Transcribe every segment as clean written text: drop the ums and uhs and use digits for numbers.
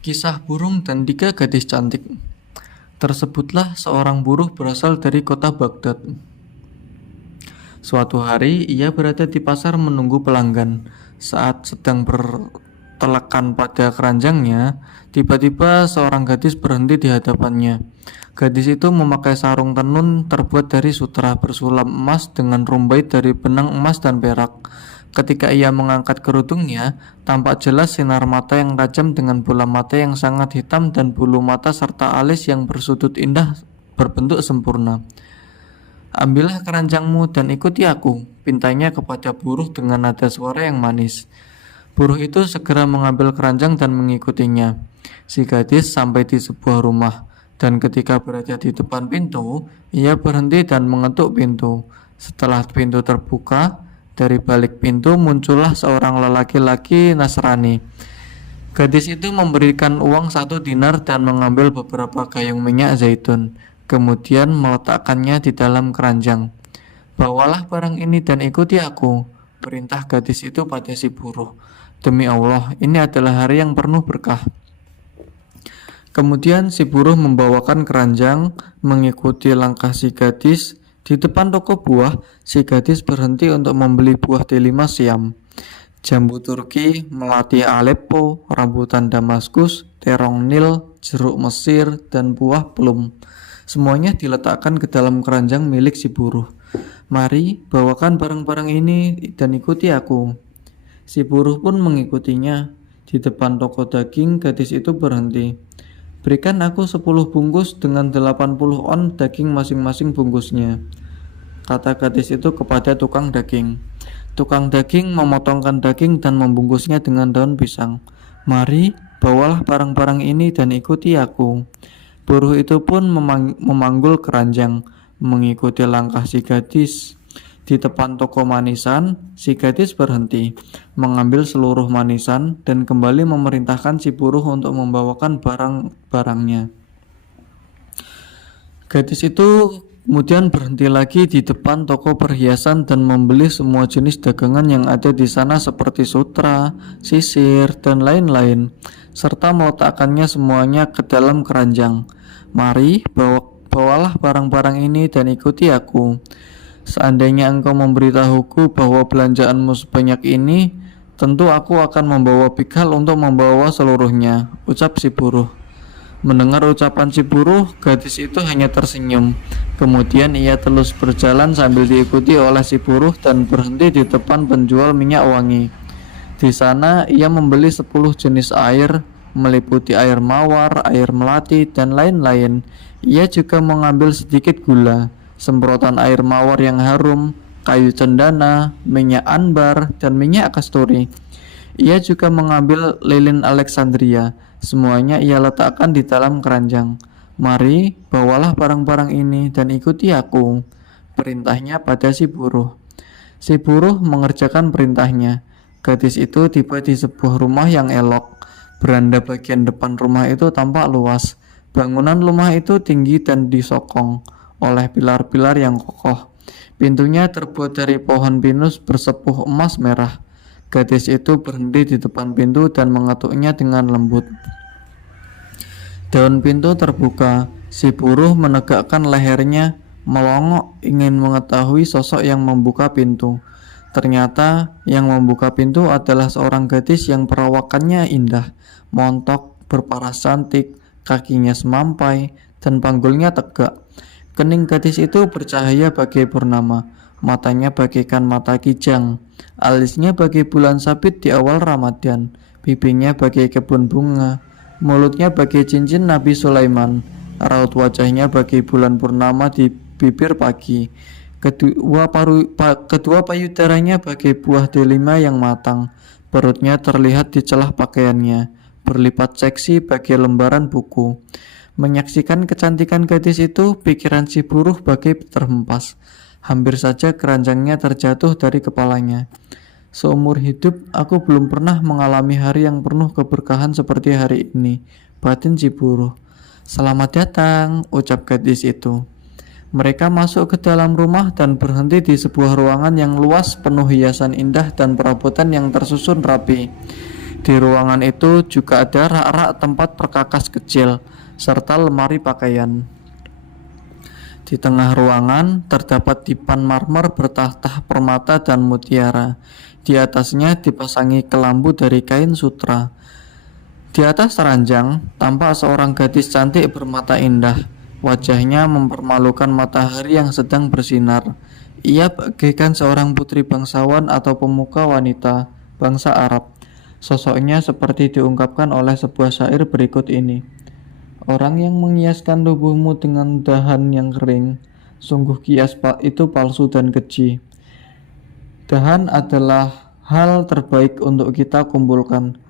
Kisah burung dan tiga gadis cantik. Tersebutlah seorang buruh berasal dari kota Baghdad. Suatu hari ia berada di pasar menunggu pelanggan. Saat sedang bertelekan pada keranjangnya, tiba-tiba seorang gadis berhenti di hadapannya. Gadis itu memakai sarung tenun terbuat dari sutra bersulam emas dengan rumbai dari benang emas dan perak. Ketika ia mengangkat kerudungnya, tampak jelas sinar mata yang tajam dengan bola mata yang sangat hitam dan bulu mata serta alis yang bersudut indah berbentuk sempurna. Ambillah keranjangmu dan ikuti aku, pintanya kepada buruh dengan nada suara yang manis. Buruh itu segera mengambil keranjang dan mengikutinya. Si gadis sampai di sebuah rumah, dan ketika berada di depan pintu, ia berhenti dan mengetuk pintu. Setelah pintu terbuka, dari balik pintu muncullah seorang lelaki-laki Nasrani. Gadis itu memberikan uang 1 dinar dan mengambil beberapa gayung minyak zaitun. Kemudian meletakkannya di dalam keranjang. Bawalah barang ini dan ikuti aku, perintah gadis itu pada si buruh. Demi Allah, ini adalah hari yang penuh berkah. Kemudian si buruh membawakan keranjang, mengikuti langkah si gadis. Di depan toko buah, si gadis berhenti untuk membeli buah delima Siam, jambu Turki, melati Aleppo, rambutan Damaskus, terong Nil, jeruk Mesir, dan buah plum. Semuanya diletakkan ke dalam keranjang milik si buruh. Mari, bawakan barang-barang ini dan ikuti aku. Si buruh pun mengikutinya. Di depan toko daging, gadis itu berhenti. Berikan aku 10 bungkus dengan 80 on daging masing-masing bungkusnya, kata gadis itu kepada tukang daging. Tukang daging memotongkan daging dan membungkusnya dengan daun pisang. Mari, bawalah barang-barang ini dan ikuti aku. Buruh itu pun memanggul keranjang, mengikuti langkah si gadis. Di depan toko manisan, si gadis berhenti, mengambil seluruh manisan dan kembali memerintahkan si buruh untuk membawakan barang-barangnya. Gadis itu kemudian berhenti lagi di depan toko perhiasan dan membeli semua jenis dagangan yang ada di sana seperti sutra, sisir, dan lain-lain, serta meletakkannya semuanya ke dalam keranjang. Mari, bawalah barang-barang ini dan ikuti aku. Seandainya engkau memberitahuku bahwa belanjaanmu sebanyak ini, tentu aku akan membawa bekal untuk membawa seluruhnya, ucap si buruh. Mendengar ucapan si buruh, gadis itu hanya tersenyum. Kemudian ia terus berjalan sambil diikuti oleh si buruh dan berhenti di depan penjual minyak wangi. Di sana ia membeli 10 jenis air, meliputi air mawar, air melati, dan lain-lain. Ia juga mengambil sedikit gula, semprotan air mawar yang harum, kayu cendana, minyak ambar, dan minyak kasturi. Ia juga mengambil lilin Alexandria. Semuanya ia letakkan di dalam keranjang. Mari, bawalah barang-barang ini dan ikuti aku, perintahnya pada si buruh. Si buruh mengerjakan perintahnya. Gadis itu tiba di sebuah rumah yang elok. Beranda bagian depan rumah itu tampak luas. Bangunan rumah itu tinggi dan disokong oleh pilar-pilar yang kokoh. Pintunya terbuat dari pohon pinus bersepuh emas merah. Gadis itu berhenti di depan pintu dan mengetuknya dengan lembut. Daun pintu terbuka. Si buruh menegakkan lehernya, melongok ingin mengetahui sosok yang membuka pintu. Ternyata yang membuka pintu adalah seorang gadis yang perawakannya indah, montok, berparas cantik, kakinya semampai, dan panggulnya tegak. Kening gadis itu bercahaya bagai purnama, matanya bagaikan mata kijang, alisnya bagai bulan sabit di awal Ramadan, pipinya bagai kebun bunga, mulutnya bagai cincin Nabi Sulaiman, raut wajahnya bagai bulan purnama di bibir pagi, kedua payudaranya bagai buah delima yang matang, perutnya terlihat di celah pakaiannya, berlipat seksi bagai lembaran buku. Menyaksikan kecantikan gadis itu, pikiran si buruh bagai terhempas. Hampir saja keranjangnya terjatuh dari kepalanya. Seumur hidup, aku belum pernah mengalami hari yang penuh keberkahan seperti hari ini, batin si buruh. Selamat datang, ucap gadis itu. Mereka masuk ke dalam rumah dan berhenti di sebuah ruangan yang luas penuh hiasan indah dan perabotan yang tersusun rapi. Di ruangan itu juga ada rak-rak tempat perkakas kecil, serta lemari pakaian. Di tengah ruangan terdapat dipan marmer bertahta permata dan mutiara. Di atasnya dipasangi kelambu dari kain sutra. Di atas ranjang tampak seorang gadis cantik bermata indah. Wajahnya mempermalukan matahari yang sedang bersinar. Ia bagaikan seorang putri bangsawan atau pemuka wanita bangsa Arab. Sosoknya seperti diungkapkan oleh sebuah syair berikut ini. Orang yang menghiaskan tubuhmu dengan dahan yang kering, sungguh kias itu palsu dan keji. Dahan adalah hal terbaik untuk kita kumpulkan,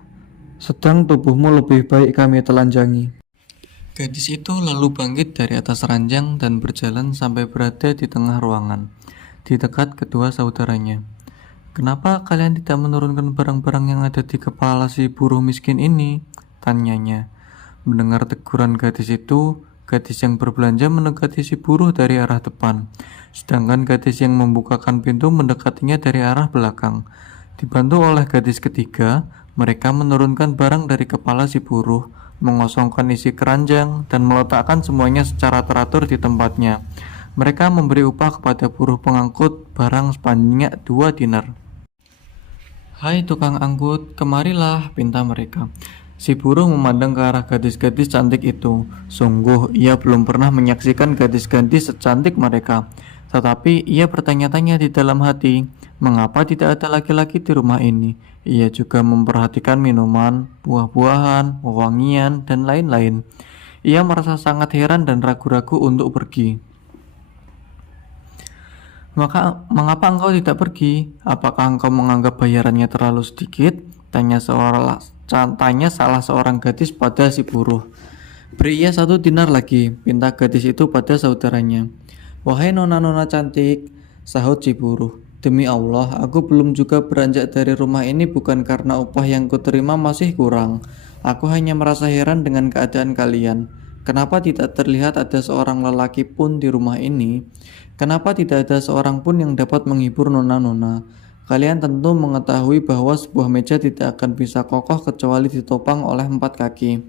sedang tubuhmu lebih baik kami telanjangi. Gadis itu lalu bangkit dari atas ranjang dan berjalan sampai berada di tengah ruangan, di dekat kedua saudaranya. "Kenapa kalian tidak menurunkan barang-barang yang ada di kepala si buruh miskin ini?" tanyanya. Mendengar teguran gadis itu, gadis yang berbelanja mendekati si buruh dari arah depan, sedangkan gadis yang membukakan pintu mendekatinya dari arah belakang. Dibantu oleh gadis ketiga, mereka menurunkan barang dari kepala si buruh, mengosongkan isi keranjang, dan meletakkan semuanya secara teratur di tempatnya. Mereka memberi upah kepada buruh pengangkut barang sebanyak 2 dinar. "Hai tukang angkut, kemarilah," pinta mereka. Si buruh memandang ke arah gadis-gadis cantik itu. Sungguh, ia belum pernah menyaksikan gadis-gadis secantik mereka. Tetapi ia bertanya-tanya di dalam hati, mengapa tidak ada laki-laki di rumah ini? Ia juga memperhatikan minuman, buah-buahan, wewangian, dan lain-lain. Ia merasa sangat heran dan ragu-ragu untuk pergi. "Mengapa engkau tidak pergi? Apakah engkau menganggap bayarannya terlalu sedikit?" Tanya salah seorang gadis pada si buruh. "Beri ia 1 dinar lagi," pinta gadis itu pada saudaranya. "Wahai nona-nona cantik," sahut si buruh, "demi Allah, aku belum juga beranjak dari rumah ini bukan karena upah yang kuterima masih kurang. Aku hanya merasa heran dengan keadaan kalian. Kenapa tidak terlihat ada seorang lelaki pun di rumah ini? Kenapa tidak ada seorang pun yang dapat menghibur nona-nona? Kalian tentu mengetahui bahwa sebuah meja tidak akan bisa kokoh kecuali ditopang oleh 4 kaki.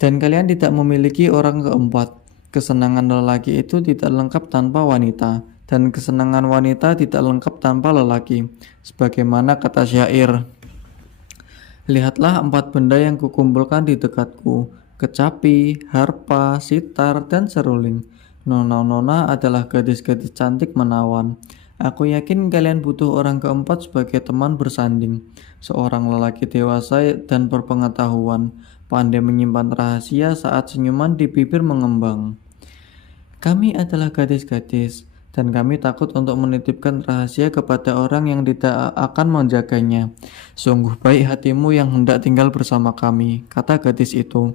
Dan kalian tidak memiliki orang keempat. Kesenangan lelaki itu tidak lengkap tanpa wanita, dan kesenangan wanita tidak lengkap tanpa lelaki. Sebagaimana kata syair, lihatlah 4 benda yang kukumpulkan di dekatku, kecapi, harpa, sitar, dan seruling. Nona-nona adalah gadis-gadis cantik menawan. Aku yakin kalian butuh orang keempat sebagai teman bersanding. Seorang lelaki dewasa dan berpengetahuan, pandai menyimpan rahasia saat senyuman di bibir mengembang. Kami adalah gadis-gadis, dan kami takut untuk menitipkan rahasia kepada orang yang tidak akan menjaganya. Sungguh baik hatimu yang hendak tinggal bersama kami, kata gadis itu.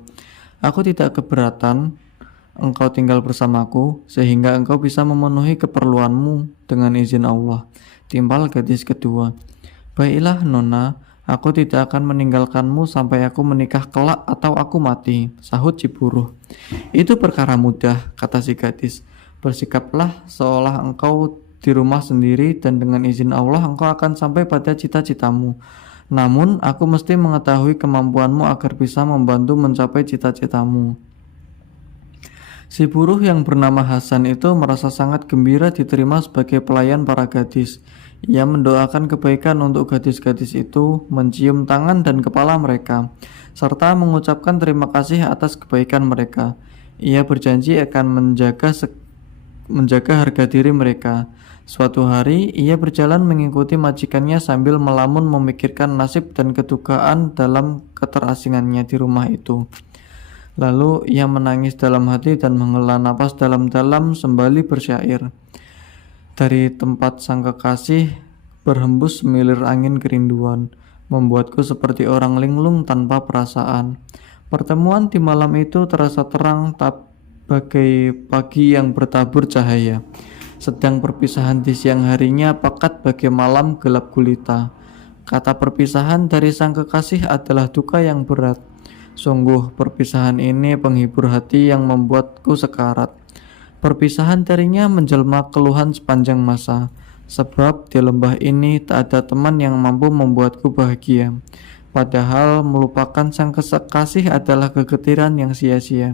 Aku tidak keberatan engkau tinggal bersamaku, sehingga engkau bisa memenuhi keperluanmu dengan izin Allah. Timpal gadis kedua. Baiklah nona, aku tidak akan meninggalkanmu sampai aku menikah kelak atau aku mati, sahut si buruh. Itu perkara mudah, kata si gadis. Bersikaplah seolah engkau di rumah sendiri dan dengan izin Allah engkau akan sampai pada cita-citamu. Namun aku mesti mengetahui kemampuanmu agar bisa membantu mencapai cita-citamu. Si buruh yang bernama Hasan itu merasa sangat gembira diterima sebagai pelayan para gadis. Ia mendoakan kebaikan untuk gadis-gadis itu, mencium tangan dan kepala mereka, serta mengucapkan terima kasih atas kebaikan mereka. Ia berjanji akan menjaga harga diri mereka. Suatu hari, ia berjalan mengikuti majikannya sambil melamun memikirkan nasib dan kedukaan dalam keterasingannya di rumah itu. Lalu ia menangis dalam hati dan menghela napas dalam-dalam sembali bersyair. Dari tempat sang kekasih berhembus semilir angin kerinduan, membuatku seperti orang linglung tanpa perasaan. Pertemuan di malam itu terasa terang bagai pagi yang bertabur cahaya. Sedang perpisahan di siang harinya pekat bagai malam gelap gulita. Kata perpisahan dari sang kekasih adalah duka yang berat. Sungguh perpisahan ini penghibur hati yang membuatku sekarat. Perpisahan darinya menjelma keluhan sepanjang masa, sebab di lembah ini tak ada teman yang mampu membuatku bahagia. Padahal melupakan sang kekasih adalah kegetiran yang sia-sia.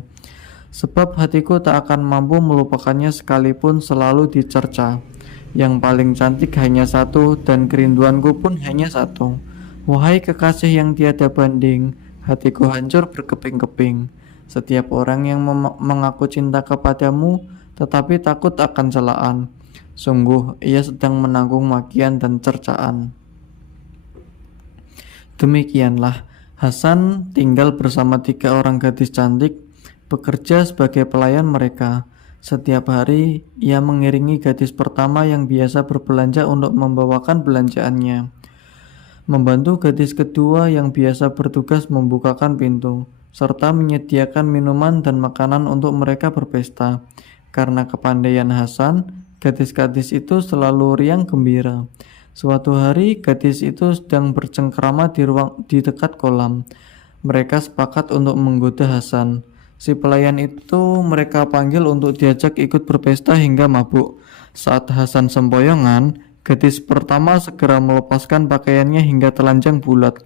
Sebab hatiku tak akan mampu melupakannya sekalipun selalu dicerca. Yang paling cantik hanya satu dan kerinduanku pun hanya satu. Wahai kekasih yang tiada banding, hatiku hancur berkeping-keping. Setiap orang yang mengaku cinta kepadamu tetapi takut akan celaan. Sungguh ia sedang menanggung makian dan cercaan. Demikianlah Hasan tinggal bersama 3 orang gadis cantik, bekerja sebagai pelayan mereka. Setiap hari ia mengiringi gadis pertama yang biasa berbelanja untuk membawakan belanjaannya, membantu gadis kedua yang biasa bertugas membukakan pintu, serta menyediakan minuman dan makanan untuk mereka berpesta. Karena kepandaian Hasan, gadis-gadis itu selalu riang gembira. Suatu hari gadis itu sedang bercengkrama di dekat kolam. Mereka sepakat untuk menggoda Hasan. Si pelayan itu mereka panggil untuk diajak ikut berpesta hingga mabuk. Saat Hasan sempoyongan, gadis pertama segera melepaskan pakaiannya hingga telanjang bulat,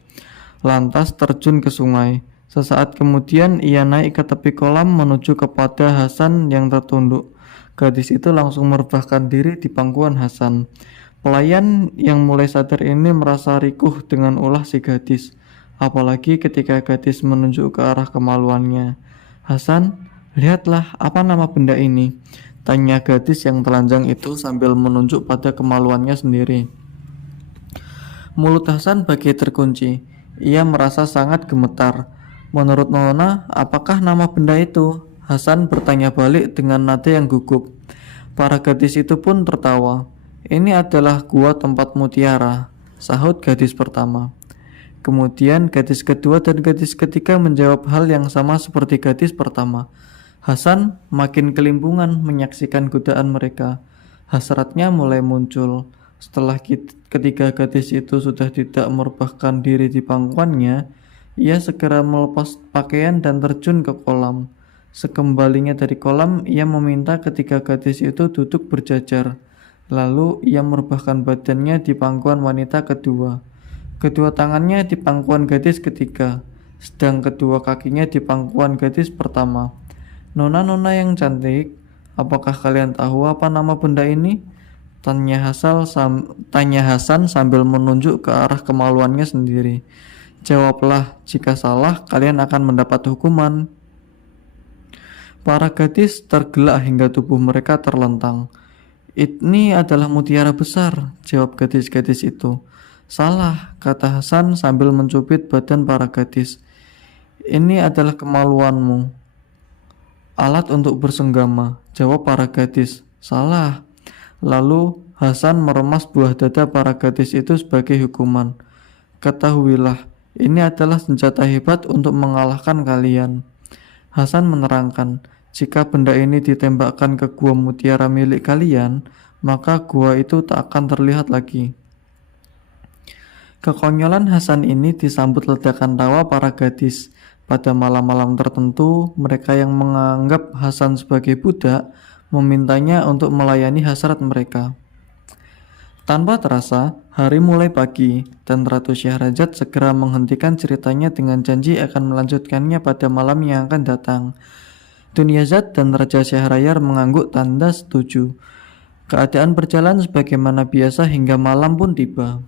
lantas terjun ke sungai. Sesaat kemudian ia naik ke tepi kolam menuju kepada Hasan yang tertunduk. Gadis itu langsung merebahkan diri di pangkuan Hasan. Pelayan yang mulai sadar ini merasa rikuh dengan ulah si gadis, apalagi ketika gadis menunjuk ke arah kemaluannya. Hasan, lihatlah, apa nama benda ini? Tanya gadis yang telanjang itu sambil menunjuk pada kemaluannya sendiri. Mulut Hasan bagai terkunci. Ia merasa sangat gemetar. Menurut Nona, apakah nama benda itu? Hasan bertanya balik dengan nada yang gugup. Para gadis itu pun tertawa. Ini adalah gua tempat mutiara, sahut gadis pertama. Kemudian gadis kedua dan gadis ketiga menjawab hal yang sama seperti gadis pertama. Hasan makin kelimpungan menyaksikan godaan mereka. Hasratnya mulai muncul. Setelah ketiga gadis itu sudah tidak merebahkan diri di pangkuannya, ia segera melepas pakaian dan terjun ke kolam. Sekembalinya dari kolam, ia meminta ketiga gadis itu duduk berjajar. Lalu ia merebahkan badannya di pangkuan wanita kedua. Kedua tangannya di pangkuan gadis ketiga, sedang kedua kakinya di pangkuan gadis pertama. Nona-nona yang cantik, apakah kalian tahu apa nama benda ini? Tanya Hasan sambil menunjuk ke arah kemaluannya sendiri. Jawablah, jika salah kalian akan mendapat hukuman. Para gadis tergelak hingga tubuh mereka terlentang. Ini adalah mutiara besar, jawab gadis-gadis itu. Salah, kata Hasan sambil mencubit badan para gadis. Ini adalah kemaluanmu. Alat untuk bersenggama, jawab para gadis. Salah. Lalu Hasan meremas buah dada para gadis itu sebagai hukuman. Ketahuilah, ini adalah senjata hebat untuk mengalahkan kalian. Hasan menerangkan, jika benda ini ditembakkan ke gua mutiara milik kalian, maka gua itu tak akan terlihat lagi. Kekonyolan Hasan ini disambut ledakan tawa para gadis. Pada malam-malam tertentu, mereka yang menganggap Hasan sebagai budak memintanya untuk melayani hasrat mereka. Tanpa terasa, hari mulai pagi dan Ratu Syahrajat segera menghentikan ceritanya dengan janji akan melanjutkannya pada malam yang akan datang. Dunyazad dan Raja Syahrayar mengangguk tanda setuju. Keadaan berjalan sebagaimana biasa hingga malam pun tiba.